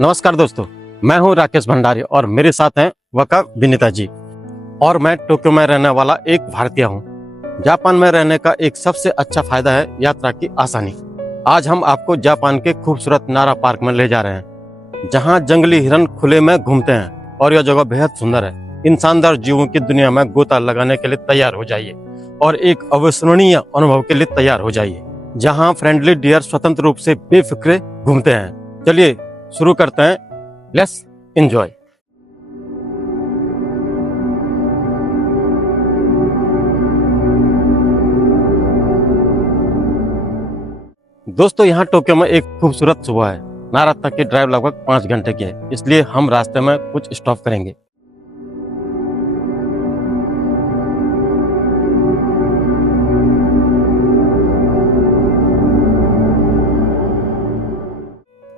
नमस्कार दोस्तों, मैं हूं राकेश भंडारी और मेरे साथ हैं वका विनीता जी। और मैं टोक्यो में रहने वाला एक भारतीय हूं। जापान में रहने का एक सबसे अच्छा फायदा है यात्रा की आसानी। आज हम आपको जापान के खूबसूरत नारा पार्क में ले जा रहे हैं, जहां जंगली हिरन खुले में घूमते हैं और यह जगह बेहद सुंदर है। इन शानदार जीवों की दुनिया में गोता लगाने के लिए तैयार हो जाइए और एक अविस्मरणीय अनुभव के लिए तैयार हो जाइए, जहां फ्रेंडली डियर स्वतंत्र रूप से बेफिक्रे घूमते हैं। चलिए शुरू करते हैं। Let's enjoy. दोस्तों, यहाँ टोक्यो में एक खूबसूरत सुबह है। नारा तक की ड्राइव लगभग 5 घंटे की है, इसलिए हम रास्ते में कुछ स्टॉप करेंगे।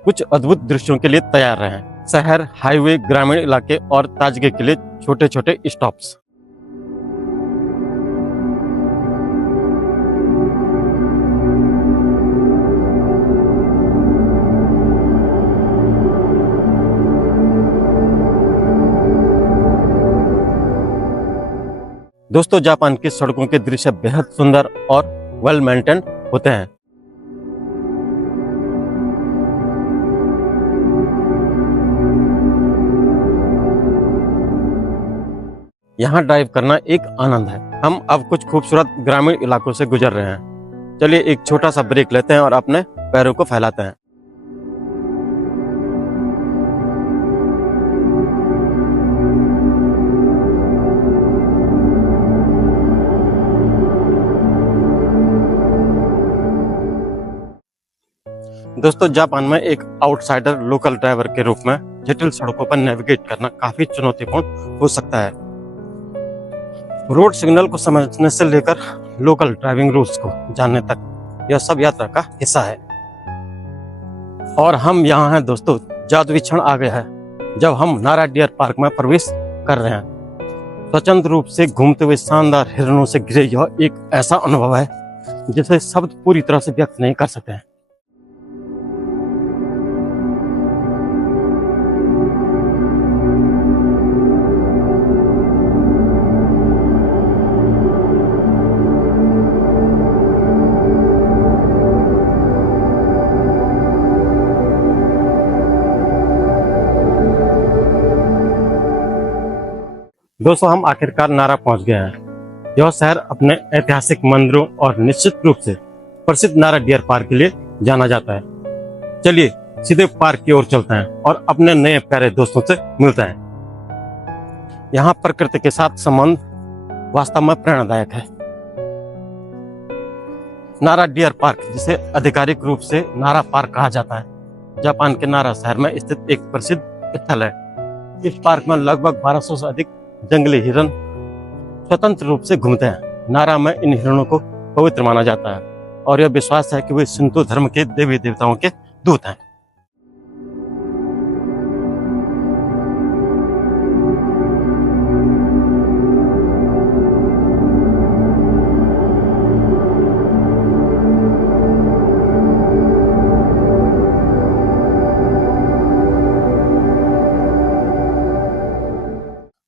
कुछ अद्भुत दृश्यों के लिए तैयार रहें। शहर, हाईवे, ग्रामीण इलाके और ताजगी के लिए छोटे छोटे स्टॉप्स। दोस्तों, जापान की सड़कों के दृश्य बेहद सुंदर और वेल मेंटेन होते हैं। यहाँ ड्राइव करना एक आनंद है। हम अब कुछ खूबसूरत ग्रामीण इलाकों से गुजर रहे हैं। चलिए एक छोटा सा ब्रेक लेते हैं और अपने पैरों को फैलाते हैं। दोस्तों, जापान में एक आउटसाइडर लोकल ड्राइवर के रूप में जटिल सड़कों पर नेविगेट करना काफी चुनौतीपूर्ण हो सकता है। रोड सिग्नल को समझने से लेकर लोकल ड्राइविंग रूल्स को जानने तक, यह सब यात्रा का हिस्सा है। और हम यहाँ हैं दोस्तों, जादुई क्षण आ गया है जब हम नारा डियर पार्क में प्रवेश कर रहे हैं। स्वतंत्र रूप से घूमते हुए शानदार हिरणों से घिरे यह एक ऐसा अनुभव है जिसे शब्द पूरी तरह से व्यक्त नहीं कर सकते हैं। दोस्तों, हम आखिरकार नारा पहुंच गए हैं। यह शहर अपने ऐतिहासिक मंदिरों और निश्चित रूप से प्रसिद्ध नारा डियर पार्क के लिए जाना जाता है। चलिए सीधे पार्क की ओर चलते हैं और अपने नए प्यारे दोस्तों से मिलते हैं। यहाँ प्रकृति के साथ संबंध वास्तव में प्रेरणादायक है। नारा डियर पार्क, जिसे आधिकारिक रूप से नारा पार्क कहा जाता है, जापान के नारा शहर में स्थित एक प्रसिद्ध स्थल है। इस पार्क में लगभग 1200 से अधिक जंगली हिरन स्वतंत्र रूप से घूमते हैं। नारा में इन हिरणों को पवित्र माना जाता है और यह विश्वास है कि वे शिंतो धर्म के देवी देवताओं के दूत हैं।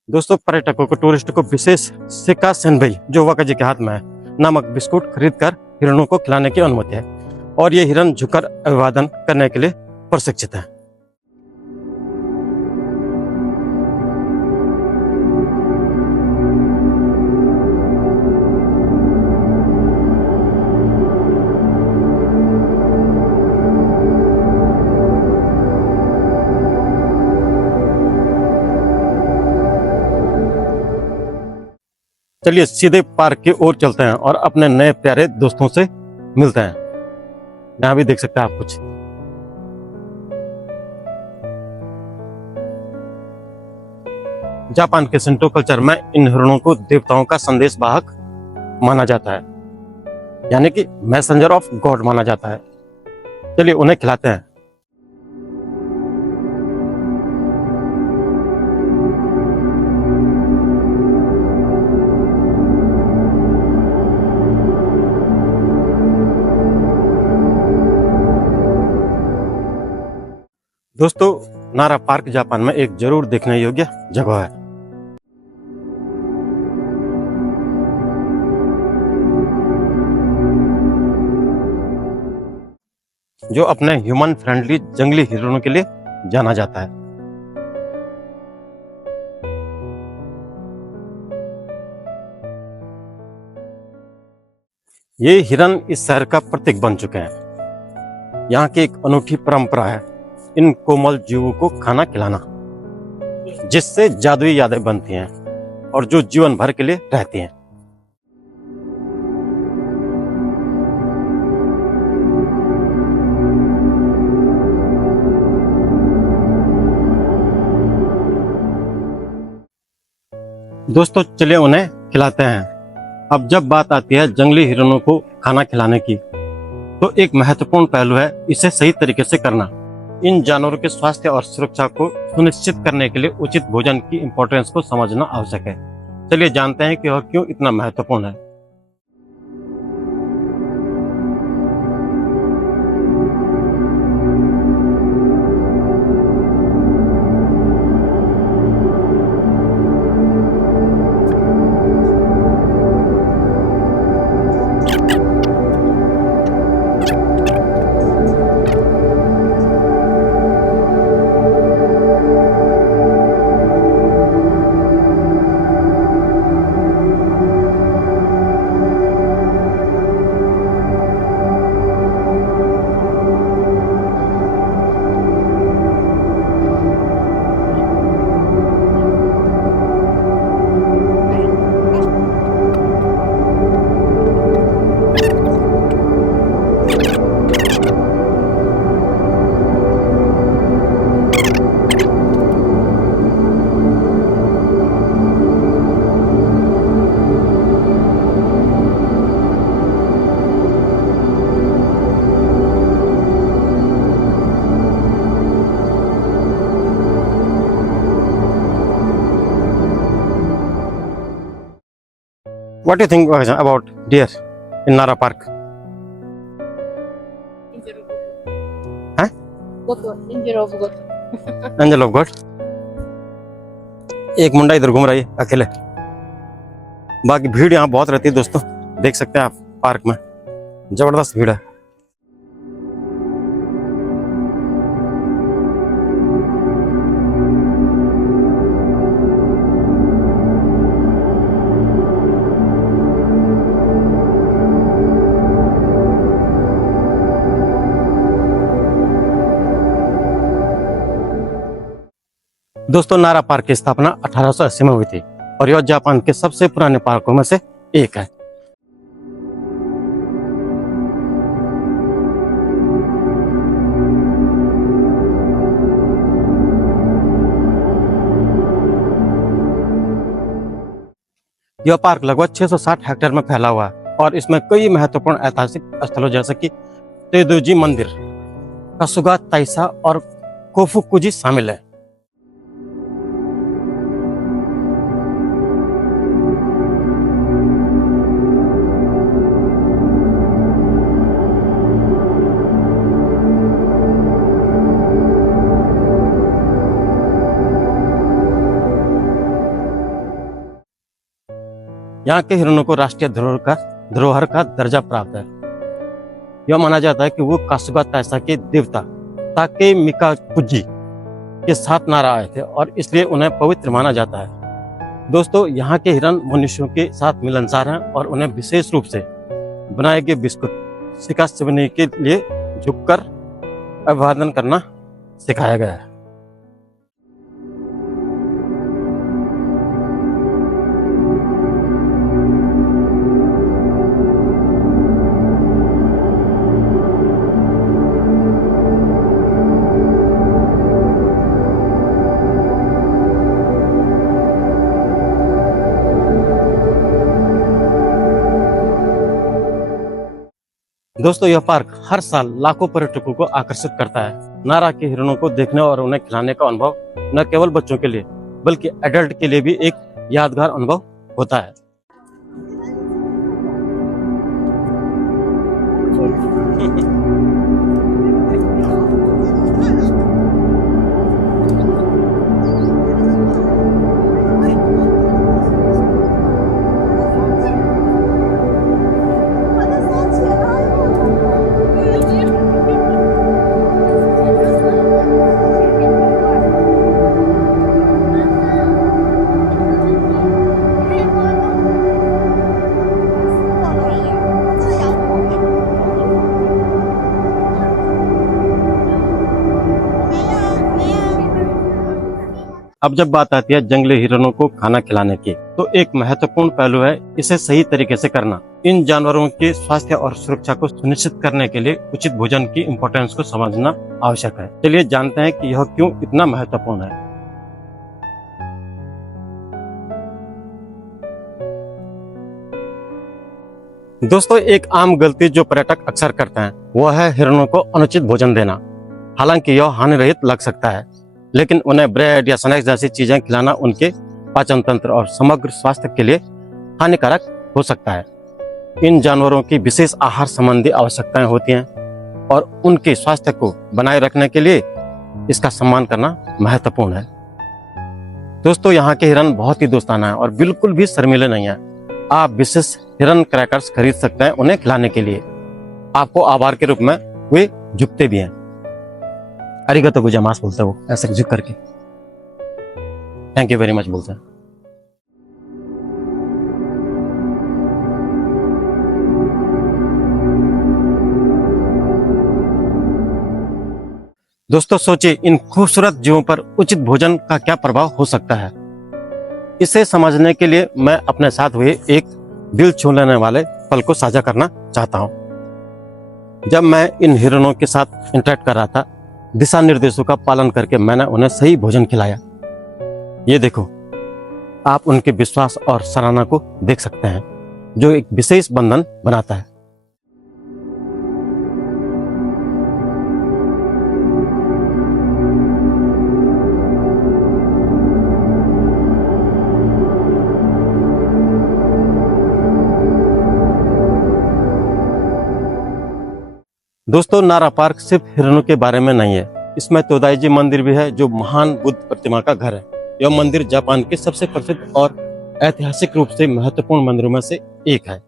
दोस्तों, पर्यटकों को, टूरिस्ट को विशेष सिक्का सेनबई, जो वका जी के हाथ में है, नामक बिस्कुट खरीदकर हिरणों को खिलाने की अनुमति है और ये हिरन झुककर अभिवादन करने के लिए प्रशिक्षित हैं। चलिए सीधे पार्क की ओर चलते हैं और अपने नए प्यारे दोस्तों से मिलते हैं। यहाँ भी देख सकते हैं आप कुछ। जापान के शिंतो कल्चर में इन हिरणों को देवताओं का संदेश वाहक माना जाता है, यानी कि मैसेंजर ऑफ गॉड माना जाता है। चलिए उन्हें खिलाते हैं। दोस्तों, नारा पार्क जापान में एक जरूर देखने योग्य जगह है। जो अपने ह्यूमन फ्रेंडली जंगली हिरणों के लिए जाना जाता है। ये हिरन इस शहर का प्रतीक बन चुके हैं। यहाँ की एक अनूठी परंपरा है इन कोमल जीवों को खाना खिलाना, जिससे जादुई यादें बनती हैं और जो जीवन भर के लिए रहती हैं। दोस्तों चलिए उन्हें खिलाते हैं। अब जब बात आती है जंगली हिरणों को खाना खिलाने की, तो एक महत्वपूर्ण पहलू है इसे सही तरीके से करना। इन जानवरों के स्वास्थ्य और सुरक्षा को सुनिश्चित करने के लिए उचित भोजन की इम्पोर्टेंस को समझना आवश्यक है। चलिए जानते हैं कि वह क्यों इतना महत्वपूर्ण है। What do you think about deer in Nara Park? Huh? Angel of God. Angel of God. एक मुंडा इधर घूम रहा है अकेले। बाकी भीड़ यहाँ बहुत रहती है दोस्तों, देख सकते हैं आप पार्क में जबरदस्त भीड़ है। दोस्तों नारा पार्क की स्थापना 1880 में हुई थी और यह जापान के सबसे पुराने पार्कों में से एक है। यह पार्क लगभग 660 हेक्टेयर में फैला हुआ है और इसमें कई महत्वपूर्ण ऐतिहासिक स्थलों जैसे कि तेदोजी मंदिर, कासुगा ताइसा और कोफुकुजी शामिल है। यहाँ के हिरणों को राष्ट्रीय धरोहर का दर्जा प्राप्त है। यह माना जाता है कि वो कासुगा ताइसा के देवता ताके मिकाकुजी के साथ नारा आए थे और इसलिए उन्हें पवित्र माना जाता है। दोस्तों यहाँ के हिरन मनुष्यों के साथ मिलनसार हैं और उन्हें विशेष रूप से बनाए गए बिस्कुट शिका सेवने के लिए झुककर अभिवादन करना सिखाया गया है। दोस्तों यह पार्क हर साल लाखों पर्यटकों को आकर्षित करता है। नारा के हिरणों को देखने और उन्हें खिलाने का अनुभव न केवल बच्चों के लिए बल्कि एडल्ट के लिए भी एक यादगार अनुभव होता है। अब जब बात आती है जंगली हिरणों को खाना खिलाने की, तो एक महत्वपूर्ण पहलू है इसे सही तरीके से करना। इन जानवरों के स्वास्थ्य और सुरक्षा को सुनिश्चित करने के लिए उचित भोजन की इम्पोर्टेंस को समझना आवश्यक है। चलिए जानते हैं कि यह क्यों इतना महत्वपूर्ण है। दोस्तों, एक आम गलती जो पर्यटक अक्सर करते हैं वह है हिरणों को अनुचित भोजन देना। हालांकि यह हानि रहित लग सकता है, लेकिन उन्हें ब्रेड या स्नैक्स जैसी चीजें खिलाना उनके पाचन तंत्र और समग्र स्वास्थ्य के लिए हानिकारक हो सकता है। इन जानवरों की विशेष आहार संबंधी आवश्यकताएं होती हैं और उनके स्वास्थ्य को बनाए रखने के लिए इसका सम्मान करना महत्वपूर्ण है। दोस्तों, यहाँ के हिरन बहुत ही दोस्ताना है और बिल्कुल भी शर्मीले नहीं है। आप विशेष हिरन क्रैकर्स खरीद सकते हैं उन्हें खिलाने के लिए। आपको आभार के रूप में वे झुकते भी हैं। अरिगतो गोजाइमास बोलते हैं वो, ऐसे झुक करके थैंक यू वेरी मच बोलते हैं। दोस्तों, सोचिए इन खूबसूरत जीवों पर उचित भोजन का क्या प्रभाव हो सकता है। इसे समझने के लिए मैं अपने साथ हुए एक दिल छू लेने वाले पल को साझा करना चाहता हूं। जब मैं इन हिरणों के साथ इंटरेक्ट कर रहा था, दिशा निर्देशों का पालन करके मैंने उन्हें सही भोजन खिलाया। ये देखो, आप उनके विश्वास और सराहना को देख सकते हैं, जो एक विशेष बंधन बनाता है। दोस्तों, नारा पार्क सिर्फ हिरणों के बारे में नहीं है। इसमें तोदाई मंदिर भी है, जो महान बुद्ध प्रतिमा का घर है। यह मंदिर जापान के सबसे प्रसिद्ध और ऐतिहासिक रूप से महत्वपूर्ण मंदिरों में से एक है।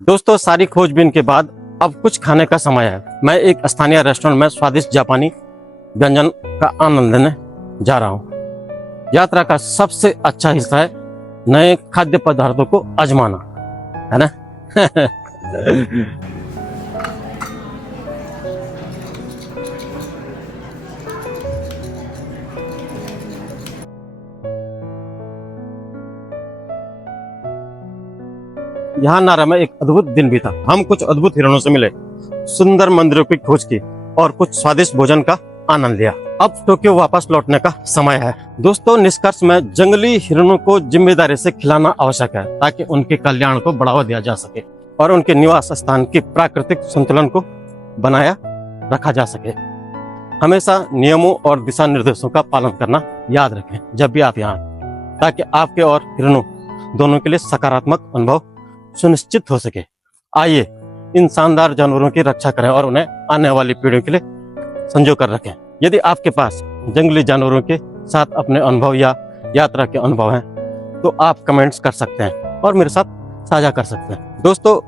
दोस्तों, सारी खोजबीन के बाद अब कुछ खाने का समय है। मैं एक स्थानीय रेस्टोरेंट में स्वादिष्ट जापानी व्यंजन का आनंद लेने जा रहा हूँ। यात्रा का सबसे अच्छा हिस्सा है नए खाद्य पदार्थों को आजमाना, है ना? यहाँ नारा में एक अद्भुत दिन बीता। हम कुछ अद्भुत हिरणों से मिले, सुंदर मंदिरों की खोज की और कुछ स्वादिष्ट भोजन का आनंद लिया। अब टोक्यो वापस लौटने का समय है। दोस्तों, निष्कर्ष में जंगली हिरणों को जिम्मेदारी से खिलाना आवश्यक है, ताकि उनके कल्याण को बढ़ावा दिया जा सके और उनके निवास स्थान की प्राकृतिक संतुलन को बनाया रखा जा सके। हमेशा नियमों और दिशा निर्देशों का पालन करना याद रखें जब भी आप यहाँ, ताकि आपके और हिरणों दोनों के लिए सकारात्मक अनुभव सुनिश्चित हो सके। आइए इन शानदार जानवरों की रक्षा करें और उन्हें आने वाली पीढ़ियों के लिए संजो कर रखें। यदि आपके पास जंगली जानवरों के साथ अपने अनुभव या यात्रा के अनुभव हैं, तो आप कमेंट्स कर सकते हैं और मेरे साथ साझा कर सकते हैं। दोस्तों,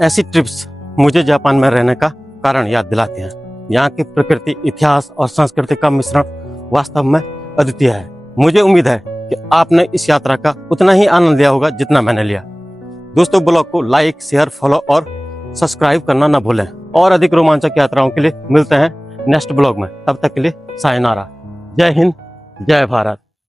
ऐसी ट्रिप्स मुझे जापान में रहने का कारण याद दिलाती हैं। यहाँ की प्रकृति, इतिहास और संस्कृति का मिश्रण वास्तव में अद्वितीय है। मुझे उम्मीद है कि आपने इस यात्रा का उतना ही आनंद लिया होगा जितना मैंने लिया। दोस्तों, ब्लॉग को लाइक, शेयर, फॉलो और सब्सक्राइब करना न भूलें। और अधिक रोमांचक यात्राओं के लिए मिलते हैं नेक्स्ट ब्लॉग में। तब तक के लिए सायनारा। जय हिंद, जय भारत।